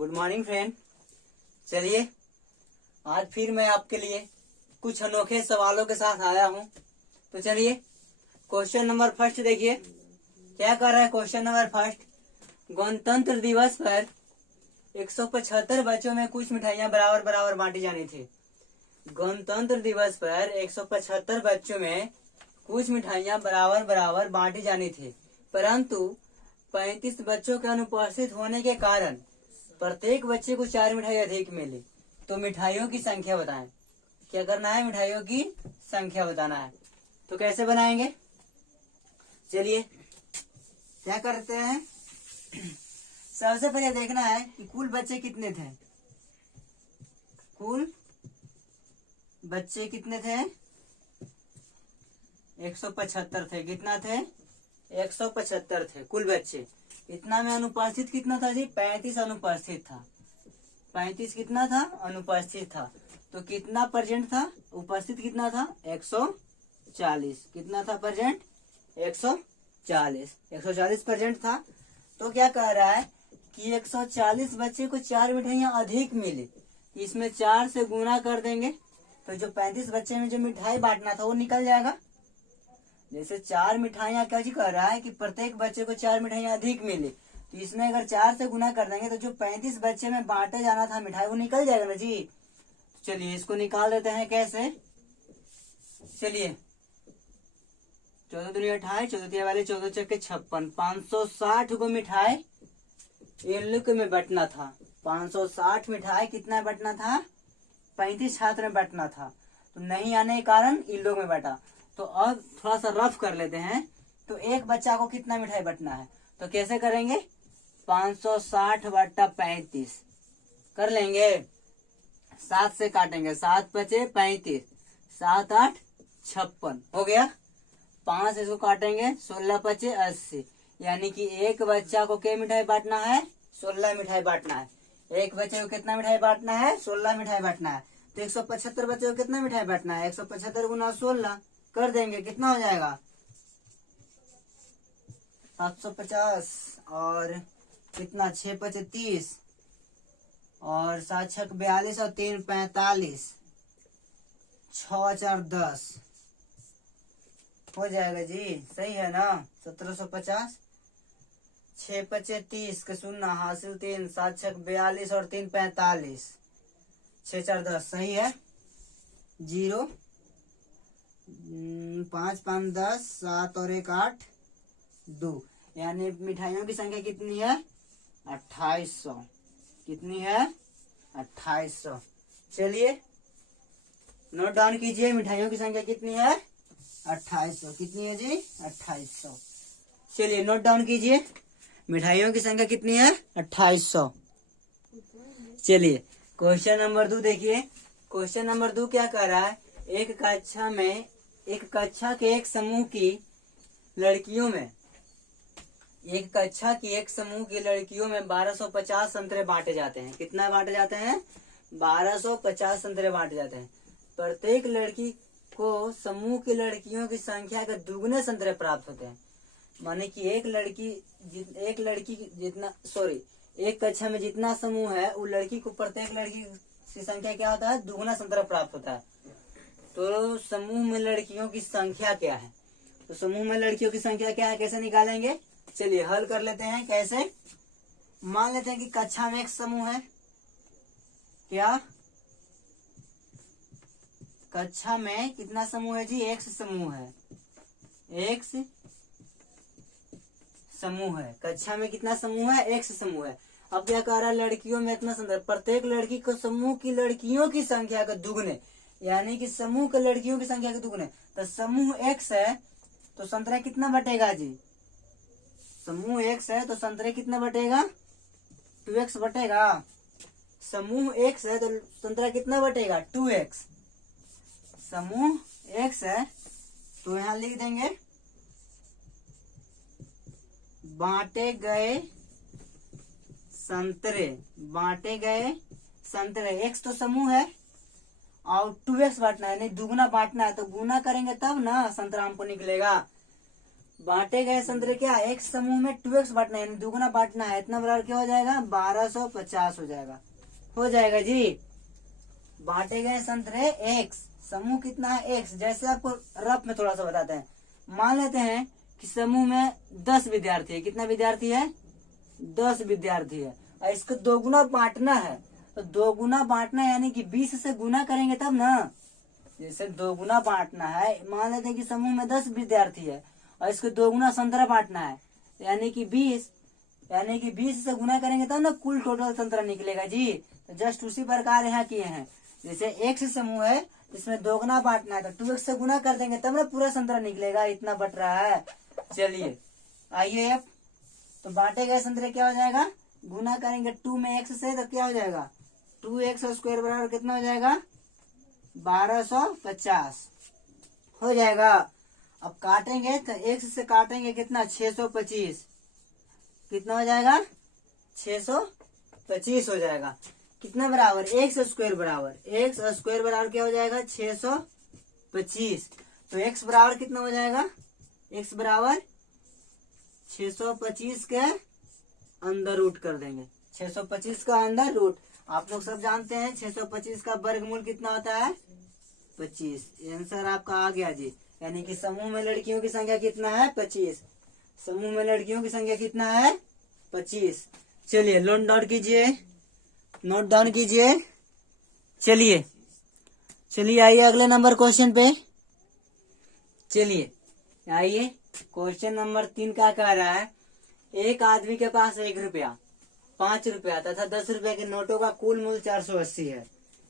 Good morning friend. चलिए आज फिर मैं आपके लिए कुछ अनोखे सवालों के साथ आया हूँ। तो चलिए क्वेश्चन नंबर फर्स्ट देखिए क्या कर रहा है। क्वेश्चन नंबर फर्स्ट, गणतंत्र दिवस पर 175 बच्चों में कुछ मिठाइयाँ बराबर बराबर बांटी जानी थी। गणतंत्र दिवस पर 175 बच्चों में कुछ मिठाइयाँ बराबर बराबर बांटी जानी थी, परंतु 35 बच्चों के अनुपस्थित होने के कारण प्रत्येक बच्चे को 4 मिठाई अधिक मिली। तो मिठाइयों की संख्या बताएं। क्या करना है? मिठाइयों की संख्या बताना है। तो कैसे बनाएंगे? चलिए क्या करते हैं। सबसे पहले देखना है कि कुल बच्चे कितने थे। कुल बच्चे कितने थे? 175 थे। कितना थे? 175 थे कुल बच्चे। इतना में अनुपस्थित कितना था जी? 35 अनुपस्थित था। 35 कितना था? अनुपस्थित था। तो कितना परसेंट था? उपस्थित कितना था? 140। कितना था परसेंट? 140। 140% था। तो क्या कह रहा है कि 140 बच्चे को 4 मिठाइयाँ अधिक मिली। इसमें 4 से गुना कर देंगे तो जो 35 बच्चे में जो मिठाई बांटना था वो निकल जाएगा। जैसे 4 मिठाइयाँ क्या जी कह रहा है कि प्रत्येक बच्चे को 4 मिठाइयाँ अधिक मिली, तो इसमें अगर 4 से गुना कर देंगे तो जो 35 बच्चे में बांटे जाना था मिठाई वो निकल जाएगा ना जी। चलिए इसको निकाल देते हैं। कैसे? चलिए 14 दूनी 28, 14 वाले 14 चक्के 56, 560 को मिठाई इन लोग में बटना था। 560 मिठाई कितना बटना था? 35 छात्र में बटना था। तो नहीं आने के कारण इन लोग में बटा। तो अब थोड़ा सा रफ कर लेते हैं। तो एक बच्चा को कितना मिठाई बटना है? तो कैसे करेंगे? 560 बट्टा 35 कर लेंगे। 7 से काटेंगे, 7 बचे 35, 7 8 56 हो गया। 5 इसको काटेंगे, 16 बचे 80। यानी कि एक बच्चा को क्या मिठाई बांटना है? 16 मिठाई बांटना है। एक बच्चे को कितना मिठाई बांटना है? 16 मिठाई बांटना है। तो 175 बच्चे को कितना मिठाई बांटना है? 175 गुना 16 कर देंगे, कितना हो जाएगा? 750। और कितना? 6 बचे 30 और 7 6 42 और 3 45, 6 4 10 हो जाएगा जी। सही है ना? 1750। 6 बचे 30 के शून्य हासिल 3, 7 6 42 और 3 45, 6 4 10 सही है। 0 5 5 10, 7 और 1 8 2। यानी मिठाइयों की संख्या कितनी है? 2800। कितनी है? 2800। चलिए नोट डाउन कीजिए। मिठाइयों की संख्या कितनी है? 2800। कितनी है जी? 2800। चलिए नोट डाउन कीजिए। मिठाइयों की संख्या कितनी है? 2800। चलिए क्वेश्चन नंबर 2 देखिए। क्वेश्चन नंबर 2 क्या कह रहा है? एक कक्षा के एक समूह की लड़कियों में 1250 संतरे बांटे जाते हैं। कितना बांटे जाते हैं? 1250 संतरे बांटे जाते हैं। प्रत्येक लड़की को समूह की लड़कियों की संख्या के दुगने संतरे प्राप्त होते हैं। माने कि एक कक्षा में जितना समूह है वो लड़की को प्रत्येक लड़की की संख्या क्या होता है? दुगना संतरा प्राप्त होता है। तो समूह में लड़कियों की संख्या क्या है? तो समूह में लड़कियों की संख्या क्या है? कैसे निकालेंगे? चलिए हल कर लेते हैं। कैसे? मान लेते हैं कि कक्षा में एक समूह है। क्या कक्षा में कितना समूह है जी? एक समूह है। एक समूह है। कक्षा में कितना समूह है? एक समूह है। अब क्या कह रहा है? लड़कियों में इतना संदर्भ, प्रत्येक लड़की को समूह की लड़कियों की संख्या के दुगने, यानी कि समूह के लड़कियों की संख्या के दुगने। तो समूह x है तो संतरा कितना बटेगा जी? समूह x है तो संतरे कितना बटेगा? 2x बटेगा। समूह x है तो संतरा कितना बटेगा? 2x। समूह x है तो यहां लिख देंगे बांटे गए संतरे। बांटे गए संतरे। x तो समूह है और 2x बांटना है, नहीं दुगुना बांटना है। तो गुना करेंगे तब ना संतरा हमको निकलेगा। बांटे गए संतरे क्या एक समूह में 2x बांटना है, यानी दुगुना बांटना है, इतना बराबर क्या हो जाएगा 1250 हो जाएगा जी। बांटे गए संतरे x, समूह कितना है x। जैसे आपको रफ में थोड़ा सा बताते हैं, मान लेते हैं कि समूह में 10 विद्यार्थी है। कितना विद्यार्थी है 10 विद्यार्थी है, और इसको दोगुना बांटना है। तो दोगुना बांटना है यानी कि 20 से गुना करेंगे तब ना। जैसे दोगुना बांटना है, मान लेते हैं कि समूह में 10 विद्यार्थी है और इसको दोगुना संतरा बांटना है, यानी कि 20 से गुना करेंगे तब ना कुल टोटल संतरा निकलेगा जी। तो जस्ट उसी प्रकार यहाँ किए हैं। जैसे x समूह है इसमें दोगुना बांटना है तो 2x से गुना कर देंगे तब ना पूरा संतरा निकलेगा, इतना बट रहा है। चलिए आइए अब, तो बांटे गए संतरे क्या हो जाएगा, गुना करेंगे 2 में x से तो क्या हो जाएगा 2x स्क्वायर बराबर कितना हो जाएगा 1250 हो जाएगा। अब काटेंगे तो x से काटेंगे कितना 625, कितना हो जाएगा 625 हो जाएगा। कितना बराबर x स्क्वायर बराबर क्या हो जाएगा 625। तो x बराबर कितना हो जाएगा, x बराबर 625 के अंदर रूट कर देंगे। 625 का अंदर रूट, आप लोग सब जानते हैं 625 का वर्गमूल कितना होता है 25। आंसर आपका आ गया जी। यानी कि समूह में लड़कियों की संख्या कितना है 25, समूह में लड़कियों की संख्या कितना है 25। चलिए नोट डाउन कीजिए। चलिए आइए अगले नंबर क्वेश्चन पे। चलिए आइए, क्वेश्चन नंबर 3 का कह रहा है एक आदमी के पास 1 रुपया, 5 रुपया तथा 10 रुपया के नोटों का कुल मूल्य 480 है।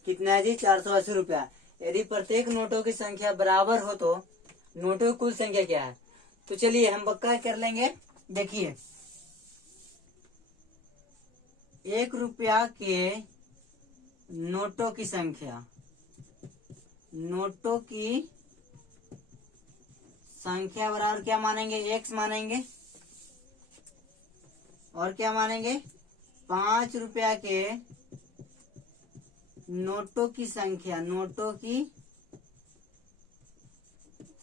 कितना है जी 480 रुपया। यदि प्रत्येक नोटों की संख्या बराबर हो तो नोटों की कुल संख्या क्या है। तो चलिए हम पक्का कर लेंगे। देखिए 1 रुपया के नोटों की संख्या बराबर क्या मानेंगे x मानेंगे, और क्या मानेंगे 5 रुपया के नोटों की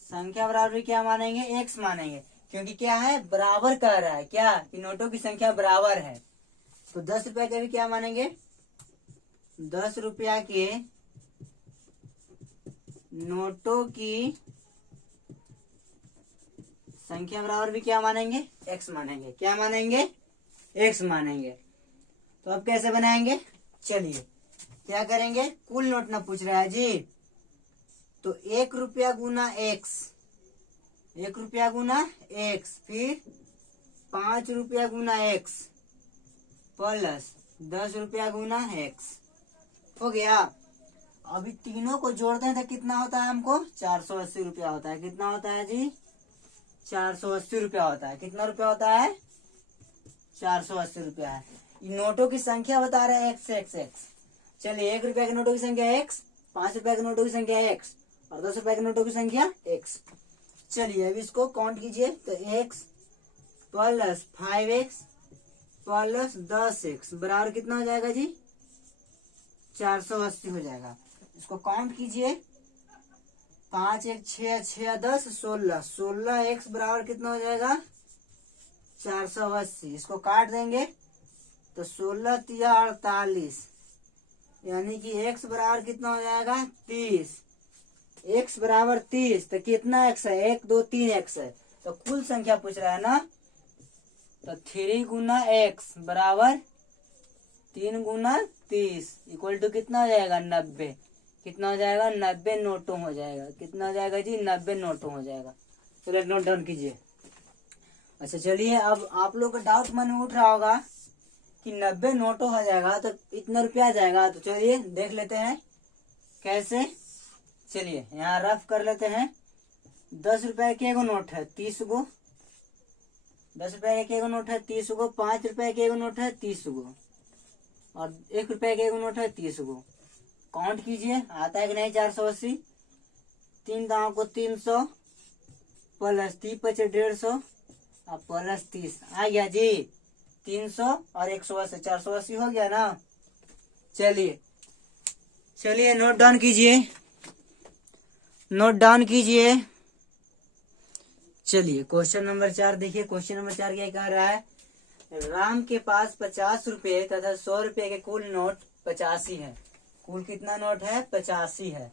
संख्या बराबर भी क्या मानेंगे x मानेंगे, क्योंकि क्या है बराबर कह रहा है क्या कि नोटों की संख्या बराबर है। तो 10 रुपया के भी क्या मानेंगे 10 रुपया के नोटों की संख्या बराबर भी क्या मानेंगे x मानेंगे। क्या मानेंगे x मानेंगे। तो अब कैसे बनाएंगे, चलिए क्या करेंगे, कुल नोट ना पूछ रहा है जी। तो 1 रुपया गुना x, 1 रुपया गुना x, फिर 5 रुपया गुना x प्लस 10 रुपया गुना x हो गया। अभी तीनों को जोड़ते हैं तो कितना होता है हमको 480 रुपया होता है। कितना होता है जी 480 रुपया होता है। कितना रुपया होता है 480 रुपया है। नोटों की संख्या बता रहा है x। चलिए 1 रुपया के नोटों की संख्या x, 5 रुपया के नोटों की संख्या x और 10 रुपया के नोटों की संख्या x। चलिए अभी इसको काउंट कीजिए तो x plus 5x plus 10x बराबर कितना हो जाएगा जी 480 हो जाएगा। इसको काउंट कीजिए 5 1 6 6 10 16, 16x बराबर कितना हो जाएगा 480। इसको काट देंगे तो 16 तिया 48, यानी कि x बराबर कितना हो जाएगा 30। x बराबर 30 तो कितना x है 1 2 3 x है। तो कुल संख्या पूछ रहा है ना, तो 3 गुना x बराबर 3 गुना 30 इक्वल टू कितना हो जाएगा 90। कितना हो जाएगा 90 नोटों हो जाएगा। कितना हो जाएगा जी 90 नोटों हो जाएगा। चलिए नोट डाउन कीजिए। अच्छा चलिए, अब आप लोग का डाउट मन में उठ रहा होगा कि 90 नोटों हो जाएगा तो इतना रुपया आ जाएगा। तो चलिए देख लेते हैं कैसे। चलिए यहाँ रफ कर लेते हैं। 10 रुपए के एगो नोट है 30 गो, 10 रुपए के एगो नोट है 30 गो, 5 रुपए के एगो नोट है 30 गो और 1 रुपए के एगो नोट है 30 गो। काउंट कीजिए आता है कि नहीं 480। 3 दाओं को 300 प्लस 30 बचे 150 और प्लस 30 आ गया जी 300 और 180 480 हो गया ना। चलिए नोट डाउन कीजिए। चलिए क्वेश्चन नंबर 4 देखिए। क्वेश्चन नंबर 4 क्या कह रहा है, राम के पास 50 रुपए तथा 100 रुपए के कुल नोट 85 है। कुल कितना नोट है, 85 है।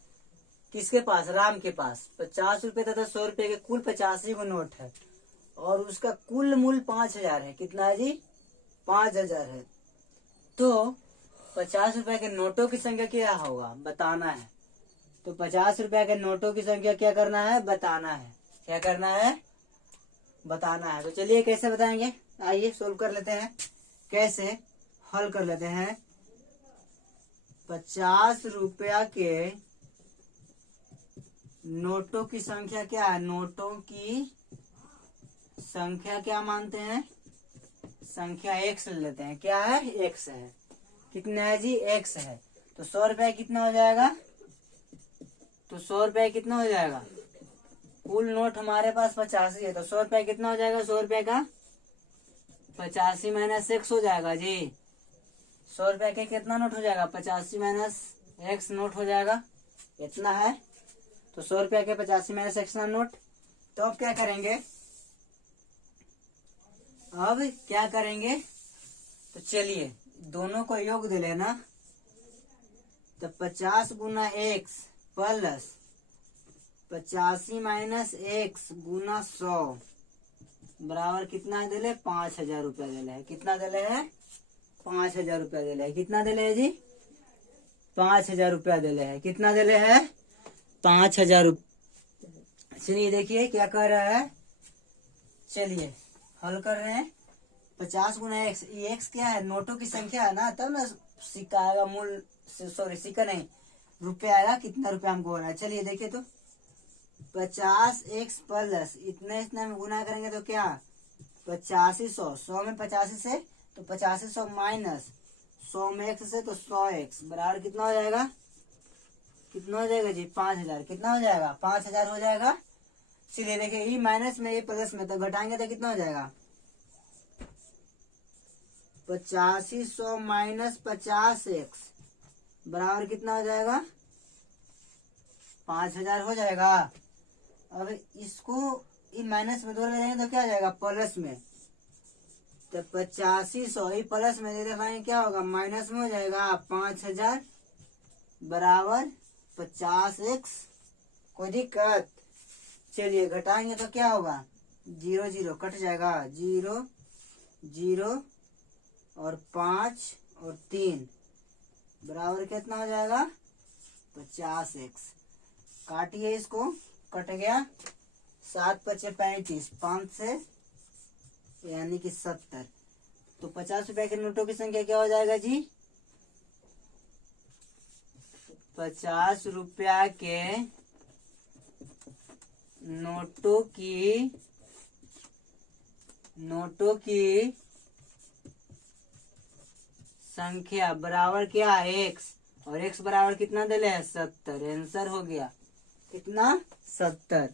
किसके पास, राम के पास 50 रुपए तथा 100 रुपए के कुल 85 को नोट है और उसका कुल मूल्य 5000 है। कितना है जी, 5000 है। तो 50 रुपए के नोटों की संख्या क्या होगा, बताना है। तो 50 रुपए के नोटों की संख्या क्या करना है, बताना है। क्या करना है, बताना है। तो चलिए कैसे बताएंगे, आइए सोल्व कर लेते हैं। कैसे हल कर लेते हैं। 50 रुपया के नोटों की संख्या क्या है, नोटों की संख्या क्या मानते हैं, संख्या x ले लेते हैं। क्या है, x है। कितना है जी, x है। तो 100 रुपया कितना हो जाएगा, तो 100 रुपया कितना हो जाएगा, कुल नोट हमारे पास 85 है। तो 100 रुपया कितना हो जाएगा, 100 रुपये का 85 माइनस x हो जाएगा जी। 100 रुपये के कितना नोट हो जाएगा, 85 माइनस x नोट हो जाएगा। इतना है। तो 100 रुपये के 85 माइनस x ना नोट। तो अब क्या करेंगे, अब क्या करेंगे, तो चलिए दोनों को योग दे लेना। तो 50 गुना x प्लस 85 माइनस x गुना 100 बराबर कितना दिले, 5000 रुपया दिले है। कितना दिले है, 5000 रुपया दिले है। कितना दिले है जी, 5000 रुपया दिले है। कितना दिले है, 5000 रुपया। चलिए देखिए क्या कर रहा है, चलिए हल कर रहे हैं। 50 गुना x, ये x क्या है, नोटों की संख्या है ना, तब ना सिक्का आएगा, मूल सॉरी सिक्का नहीं, रुपया आएगा। कितना रुपया हमको हो रहा है, चलिए देखिए। तो 50x प्लस इतने इतने में गुना करेंगे तो क्या, 85 100 में 85 से तो 85 100 माइनस 100 में x से तो 100x बराबर कितना हो जाएगा, कितना हो जाएगा जी, 5000। कितना हो जाएगा, 5000 हो जाएगा। चलिए देखिए, ये माइनस में ये प्लस में, तो घटाएंगे तो कितना हो जाएगा, 85 100 माइनस 50x बराबर कितना हो जाएगा, 5000 हो जाएगा। अब इसको माइनस में 2 ले जाएंगे तो क्या हो जाएगा, प्लस में। तो 85 100 प्लस में दे देंगे क्या होगा, माइनस में हो जाएगा। 5000 बराबर 50x। कोई दिक्कत, चलिए घटाएंगे तो क्या होगा, 0 0 कट जाएगा, 0 0 और 5 और 3 बराबर कितना हो जाएगा, 50x। काटिए इसको, कट गया। 7 5 35, 5 से यानी कि 70। तो 50 रुपए के नोटों की संख्या क्या हो जाएगा जी, 50 रुपया के नोटों की संख्या बराबर क्या है, x, और x बराबर कितना दिले है, 70। आंसर हो गया कितना, 70।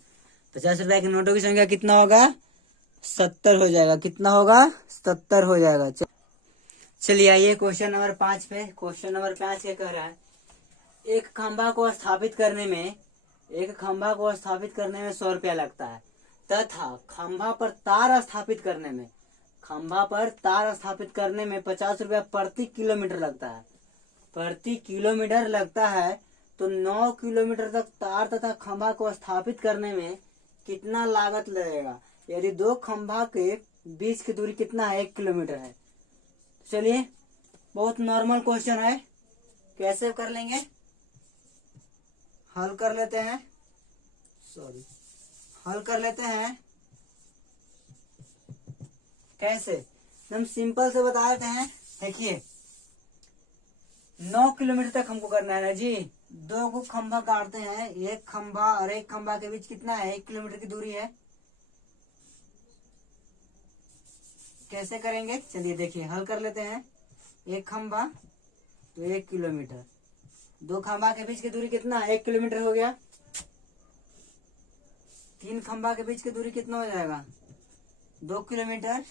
50 रुपए के नोटों की संख्या कितना होगा, 70 हो जाएगा। कितना होगा, 70 हो जाएगा। चलिए आइए क्वेश्चन नंबर 5 पे। क्वेश्चन नंबर 5 क्या कह रहा है, एक खंभा को स्थापित करने में 100 रुपया लगता है तथा खंभा पर तार स्थापित करने में 50 रुपया प्रति किलोमीटर लगता है। प्रति किलोमीटर लगता है तो 9 किलोमीटर तक तार तथा खंभा को स्थापित करने में कितना लागत लगेगा, यदि दो खंभा के बीच की दूरी कितना है, 1 किलोमीटर है। चलिए बहुत नॉर्मल क्वेश्चन है, कैसे कर लेंगे, हल कर लेते हैं। कैसे, हम सिंपल से बता देते हैं। देखिए 9 किलोमीटर तक हमको करना है ना जी। 2 को खंभा काटते हैं, एक खंभा और एक खंभा के बीच कितना है, 1 किलोमीटर की दूरी है। कैसे करेंगे, चलिए देखिए हल कर लेते हैं। एक खंभा तो 1 किलोमीटर, 2 खंभा के बीच की दूरी कितना, 1 किलोमीटर हो गया। 3 खंभा के बीच की दूरी कितना हो जाएगा, 2 किलोमीटर।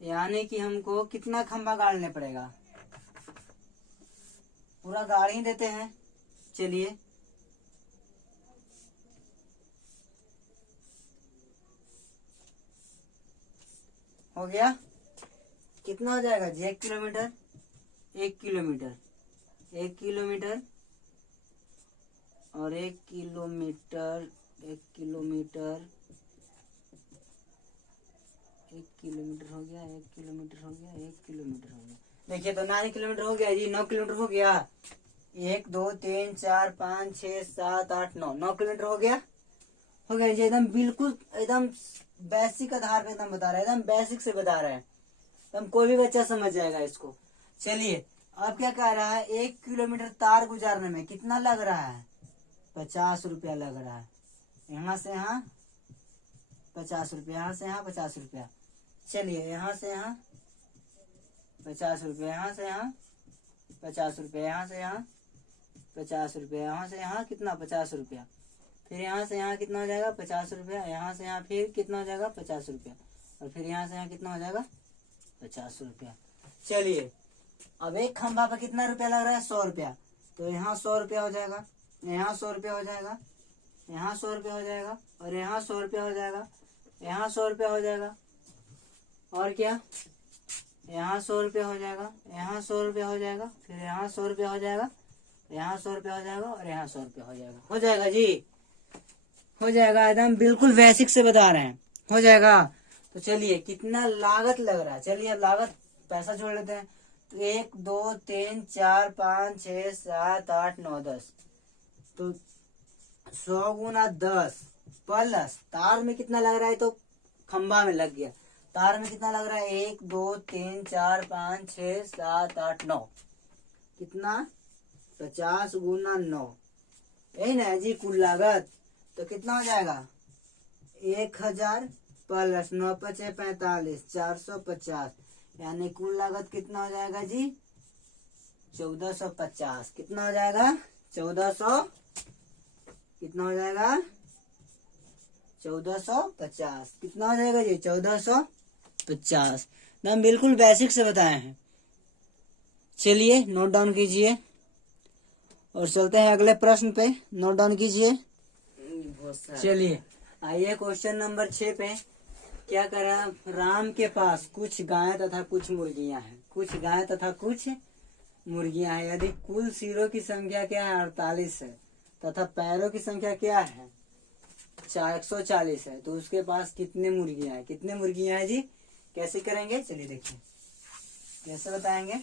यानी कि हमको कितना खंभा गाड़ने पड़ेगा, पूरा गाड़ ही देते हैं। चलिए हो गया। कितना हो जाएगा जी? 1 किलोमीटर, 1 किलोमीटर, 1 किलोमीटर और 1 किलोमीटर, 1 किलोमीटर, 1 किलोमीटर हो गया, 1 किलोमीटर हो गया, 1 किलोमीटर हो गया। देखिए तो 9 किलोमीटर हो गया जी, 9 किलोमीटर हो गया। 1 2 3 4 5 6 7 8 9, 9 किलोमीटर हो गया। हो गया जी, एकदम बिल्कुल एकदम बेसिक आधार पे एकदम बता रहा है, एकदम बेसिक से बता रहा है, एकदम कोई भी बच्चा समझ जाएगा इसको। चलिए अब क्या कह रहा है, 1 किलोमीटर तार गुजारने में कितना लग रहा है? 50 रुपया लग रहा है। यहाँ से यहाँ 50 रुपया, यहाँ से यहाँ 50 रुपया। चलिए यहाँ से यहाँ 50 रुपया, यहाँ से यहाँ 50 रुपया, यहाँ से यहाँ 50 रुपया, यहाँ से यहाँ कितना? 50 रुपया। फिर यहाँ से यहाँ कितना हो जाएगा? 50 रुपया। यहाँ से यहाँ फिर कितना हो जाएगा? 50 रुपया। और फिर यहाँ से यहाँ कितना हो जाएगा? 50 रुपया। चलिए अब एक खंभा पर कितना रुपया लग रहा है? 100 रुपया। तो यहाँ 100 रुपया हो जाएगा, यहाँ 100 रुपया हो जाएगा, यहाँ 100 रुपया हो जाएगा, और यहाँ 100 रुपया हो जाएगा, यहाँ 100 रुपया हो जाएगा, और क्या? यहाँ 100 रुपया हो जाएगा, यहाँ 100 रुपया हो जाएगा, फिर यहाँ 100 रुपया हो जाएगा, यहाँ 100 रुपया हो जाएगा, और यहाँ 100 रुपया हो जाएगा। हो जाएगा जी, हो जाएगा, एकदम बिल्कुल बेसिक से बता रहे हैं, हो जाएगा। तो चलिए कितना लागत लग रहा है, चलिए अब लागत पैसा जोड़ लेते हैं। तो 1 2 3 4 5 6 7 8 9 10, तो 100 गुना 10 प्लस तार में कितना लग रहा है? तो खंबा में लग गया, तार में कितना लग रहा है? 1 2 3 4 5 6 7 8 9, कितना? 50 गुना 9, यही ना है जी कुल लागत। तो कितना हो जाएगा? 1000 प्लस 9 5 45, 450, यानी कुल लागत कितना हो जाएगा जी? 1450। कितना हो जाएगा? 1400, कितना हो जाएगा? 1450। कितना हो जाएगा जी? 1450। हम बिल्कुल बेसिक से बताए हैं। चलिए नोट डाउन कीजिए और चलते हैं अगले प्रश्न पे। नोट डाउन कीजिए। चलिए आइए क्वेश्चन नंबर 6 पे। क्या कर रहा है? राम के पास कुछ गाय तथा कुछ मुर्गियां हैं, कुछ गाय तथा कुछ मुर्गियां हैं। यदि कुल सिरों की संख्या क्या है? 48 है, तथा पैरों की संख्या क्या है? 140 है, तो उसके पास कितने मुर्गियां हैं? कितने मुर्गियां हैं जी? कैसे करेंगे? चलिए देखिए कैसे बताएंगे।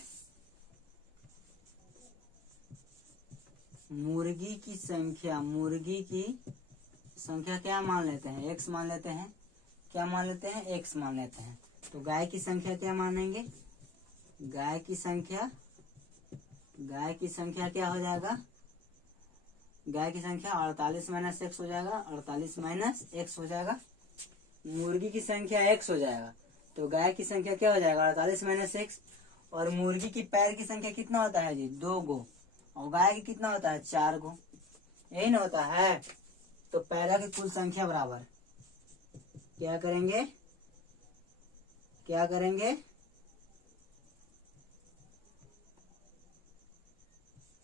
मुर्गी की संख्या क्या मान लेते हैं? x मान लेते हैं। क्या मान लेते हैं? x मान लेते हैं। तो गाय की संख्या क्या मानेंगे? गाय की संख्या क्या हो जाएगा? गाय की संख्या 48 माइनस x हो जाएगा, 48 माइनस x हो जाएगा। मुर्गी की संख्या x हो जाएगा, तो गाय की संख्या क्या हो जाएगा? 48 माइनस x। और मुर्गी की पैर की संख्या कितना होता है जी? 2 गो, और गाय की कितना होता है? 4 गो, यही ना होता है। तो पैरों की कुल संख्या बराबर क्या करेंगे?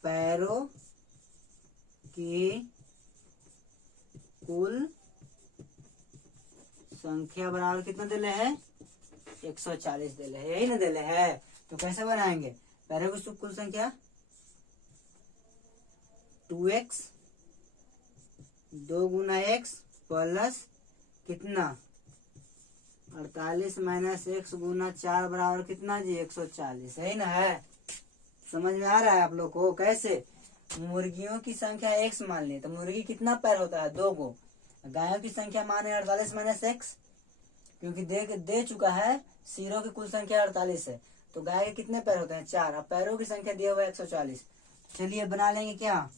पैरों की कुल संख्या बराबर कितना दिले है? 140 दिले है, यही ना दिले है। तो कैसे बनाएंगे? पैरों की कुल संख्या 2x 2 गुना x प्लस कितना? 48 माइनस x गुना 4 बराबर कितना जी? 140, यही ना है। समझ में आ रहा है आप लोग को? कैसे? मुर्गियों की संख्या x मान ली, तो मुर्गी कितना पैर होता है? 2 गो। गायों की संख्या माने 48 माइनस x, क्योंकि दे चुका है सिरों की कुल संख्या 48 है, तो गाय के कितने पैर होते हैं? 4। अब पैरों की संख्या दिया हुआ है 140। चलिए बना लेंगे। क्या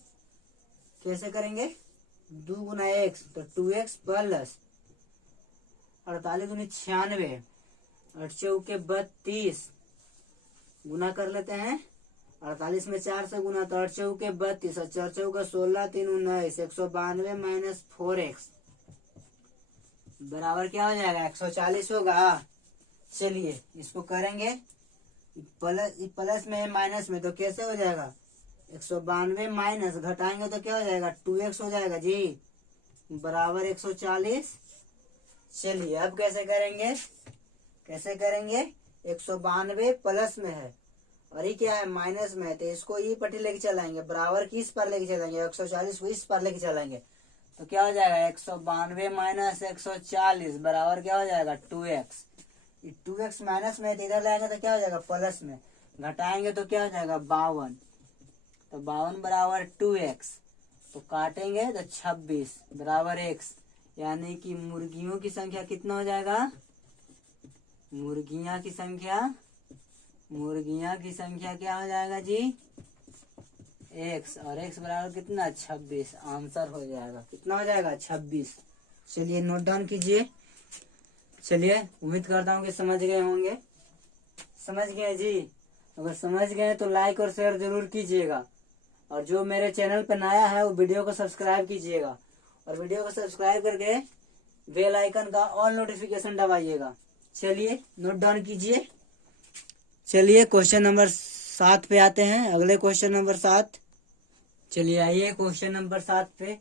कैसे करेंगे? 2 गुना x, तो 2x प्लस 48 गुनी 96, 8 चौके 32, गुना कर लेते हैं। 48 में 4 से गुना, तो 8 चौके 32, और 4 चौका 16, 3 19, 192 माइनस 4x बराबर क्या हो जाएगा? 140 होगा। चलिए इसको करेंगे प्लस में माइनस में, तो कैसे हो जाएगा? 192 माइनस घटाएंगे तो क्या हो जाएगा? 2x हो जाएगा जी, बराबर 140। चलिए अब कैसे करेंगे? कैसे करेंगे? 192 प्लस में है और ये क्या है? माइनस में है, तो इसको ई पट्टी लेके चलाएंगे, बराबर की इस पर लेके चलाएंगे, 140 को इस पर लेके चलाएंगे, तो क्या हो जाएगा? 192 माइनस 140 बराबर क्या हो जाएगा? 2x। 2x माइनस में है तो इधर लाएंगे तो क्या हो जाएगा? प्लस में। घटाएंगे तो क्या हो जाएगा? 52। तो 52 बराबर 2x, तो काटेंगे तो 26 बराबर x, यानी कि मुर्गियों की संख्या कितना हो जाएगा? मुर्गियां की संख्या क्या हो जाएगा जी? x, और x बराबर कितना? 26। आंसर हो जाएगा, कितना हो जाएगा? 26। चलिए नोट डाउन कीजिए। चलिए उम्मीद करता हूँ कि समझ गए होंगे। समझ गए जी? अगर समझ गए तो लाइक और शेयर जरूर कीजिएगा, और जो मेरे चैनल पर नया है वो वीडियो को सब्सक्राइब कीजिएगा, और वीडियो को सब्सक्राइब करके बेल आइकन का ऑल नोटिफिकेशन दबाइएगा। चलिए नोट डाउन कीजिए। चलिए क्वेश्चन नंबर 7 पे आते हैं, अगले क्वेश्चन नंबर 7। चलिए आइए क्वेश्चन नंबर 7 पे।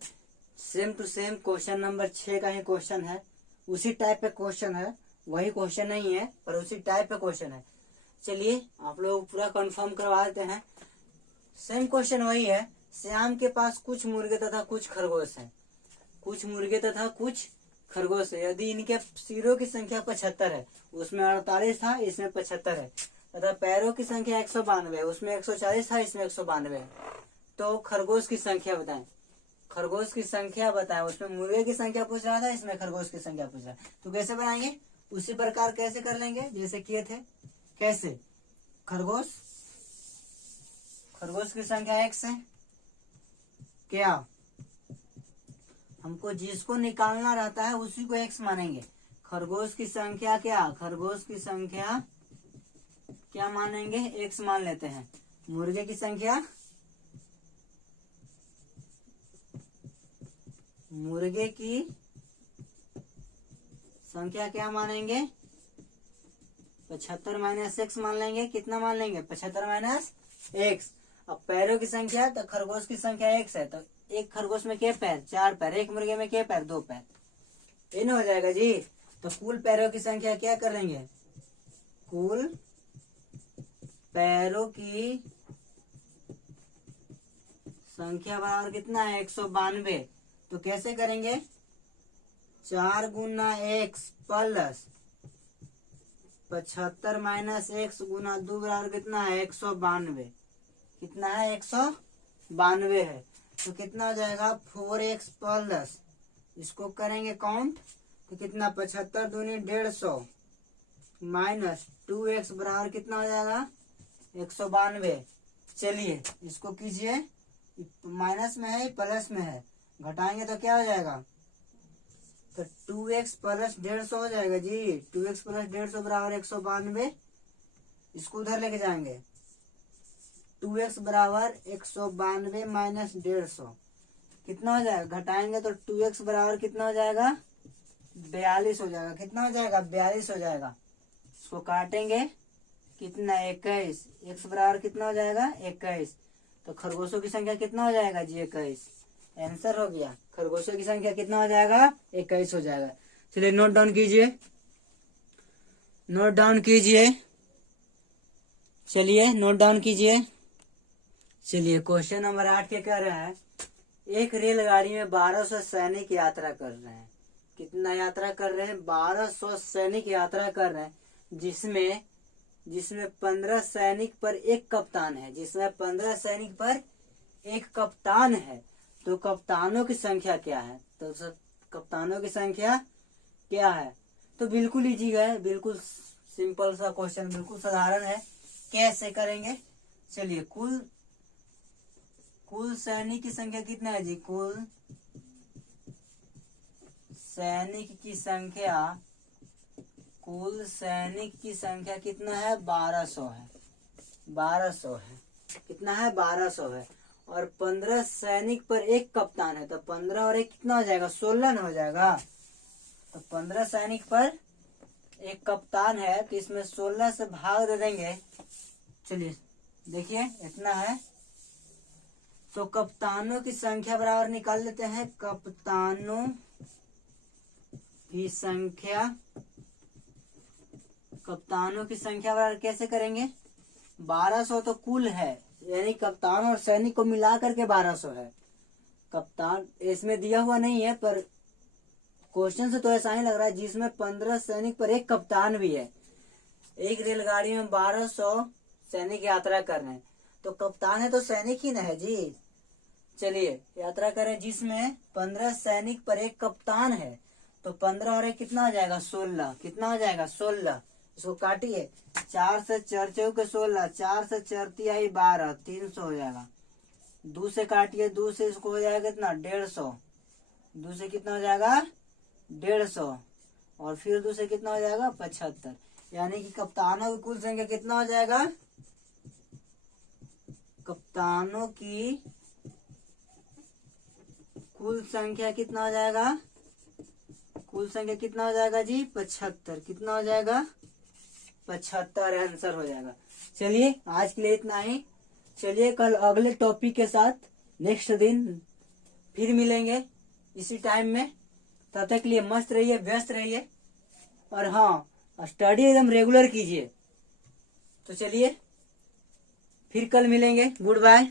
Same to same question number 6 का ही क्वेश्चन है, उसी टाइप पे क्वेश्चन है, वही क्वेश्चन नहीं है पर उसी टाइप पे क्वेश्चन है। चलिए आप लोग पूरा कंफर्म करवा देते हैं। सेम क्वेश्चन वही है। श्याम के पास कुछ मुर्गे तथा कुछ खरगोश है। कुछ मुर्गे तथा कुछ खरगोश है। यदि इनके सिरों की संख्या 75 है, उसमें 48 था, इसमें 75 है, तथा पैरों की संख्या 192 है, उसमें 140 था, इसमें 192 है, तो खरगोश की संख्या बताएं। खरगोश की संख्या बताएं। उसमें मुर्गे की संख्या पूछ रहा था, इसमें खरगोश की संख्या पूछ रहा है, तो कैसे बनाएंगे? उसी प्रकार कैसे कर लेंगे जैसे किए थे। कैसे? खरगोश की संख्या x है। क्या हमको जिसको निकालना रहता है उसी को x मानेंगे। खरगोश की संख्या क्या? खरगोश की संख्या क्या मानेंगे? x मान लेते हैं। मुर्गे की संख्या, मुर्गे की संख्या क्या मानेंगे? 75 माइनस x मान लेंगे। कितना मान लेंगे? 75 माइनस x। अब पैरों की संख्या, तो खरगोश की संख्या x है, तो एक खरगोश में क्या पैर? 4 पैर। एक मुर्गे में क्या पैर? 2 पैर। इन हो जाएगा जी। तो कुल पैरों की संख्या क्या कर लेंगे? कुल पैरों की संख्या बराबर कितना है? 192। तो कैसे करेंगे? 4 गुना x प्लस 75 माइनस x गुना 2 बराबर कितना है? 192। कितना है? 192 है। तो कितना हो जाएगा? 4x प्लस, इसको करेंगे काउंट तो कितना? 75 दूनी 150 माइनस 2x बराबर कितना हो जाएगा? 192। चलिए इसको कीजिए, माइनस में है प्लस में है, घटाएंगे तो क्या हो जाएगा? तो 2x प्लस 150 हो जाएगा जी। 2x प्लस 150 बराबर 192। इसको उधर लेके जाएंगे। 2x बराबर 192 माइनस 150 कितना हो जाएगा? घटाएंगे तो 2x बराबर कितना हो जाएगा? 42 हो जाएगा। कितना हो जाएगा? 42 हो जाएगा। इसको काटेंगे कितना? 21। x बराबर कितना हो जाएगा? 21। तो खरगोशों की संख्या कितना हो जाएगा जी? 21। आंसर हो गया। खरगोशों की संख्या कितना हो जाएगा? 21 हो जाएगा। चलिए नोट डाउन कीजिए, नोट डाउन कीजिए। चलिए नोट डाउन कीजिए। चलिए क्वेश्चन नंबर 8 के कह रहा है, एक रेलगाड़ी में 1200 सैनिक यात्रा कर रहे हैं। कितना यात्रा कर रहे हैं? 1200 सैनिक यात्रा कर रहे हैं, जिसमें 15 सैनिक पर एक कप्तान है। जिसमें 15 सैनिक पर एक कप्तान है, तो कप्तानों की संख्या क्या है? तो कप्तानों की संख्या क्या है? तो बिल्कुल इजी है, बिल्कुल सिंपल सा क्वेश्चन, बिल्कुल साधारण है। कैसे करेंगे? चलिए कुल सैनिक की संख्या कितना है जी? कुल सैनिक की संख्या कितना है? 1200 है। 1200 है। कितना है? 1200 है। और 15 सैनिक पर एक कप्तान है, तो 15 और एक कितना हो जाएगा? 16 न हो जाएगा। तो 15 सैनिक पर एक कप्तान है, तो इसमें 16 से भाग दे देंगे। चलिए देखिए इतना है, तो कप्तानों की संख्या बराबर निकाल लेते हैं। कप्तानों की संख्या कप्तानों की संख्या बराबर कैसे करेंगे, 1200 तो कुल है, यानी कप्तान और सैनिक को मिला करके 1200 है। कप्तान इसमें दिया हुआ नहीं है, पर क्वेश्चन से तो ऐसा ही लग रहा है, जिसमें 15 सैनिक पर एक कप्तान भी है। एक रेलगाड़ी में 1200 सैनिक यात्रा कर रहे हैं, तो कप्तान है तो सैनिक ही न है जी। चलिए यात्रा करें जिसमें 15 सैनिक पर एक कप्तान है, तो 15 और एक कितना हो जाएगा, 16। कितना हो जाएगा, 16। इसको काटिए, 4 से 4 चौके 16, 4 से 4 तिहाई 12, 300 हो जाएगा। 2 से काटिए, 2 से इसको हो जाएगा कितना, 150। 2 से कितना हो जाएगा, 150, और फिर 2 से कितना हो जाएगा, 75। यानी कि कप्तानों की कुल संख्या कितना हो जाएगा, कप्तानों की कुल संख्या कितना हो जाएगा, कुल संख्या कितना हो जाएगा जी, 75। कितना हो जाएगा, 75 आंसर हो जाएगा। चलिए आज के लिए इतना ही। चलिए कल अगले टॉपिक के साथ नेक्स्ट दिन फिर मिलेंगे इसी टाइम में। तब तक के लिए मस्त रहिए, व्यस्त रहिए, और हाँ स्टडी एकदम रेगुलर कीजिए। तो चलिए फिर कल मिलेंगे, गुड बाय।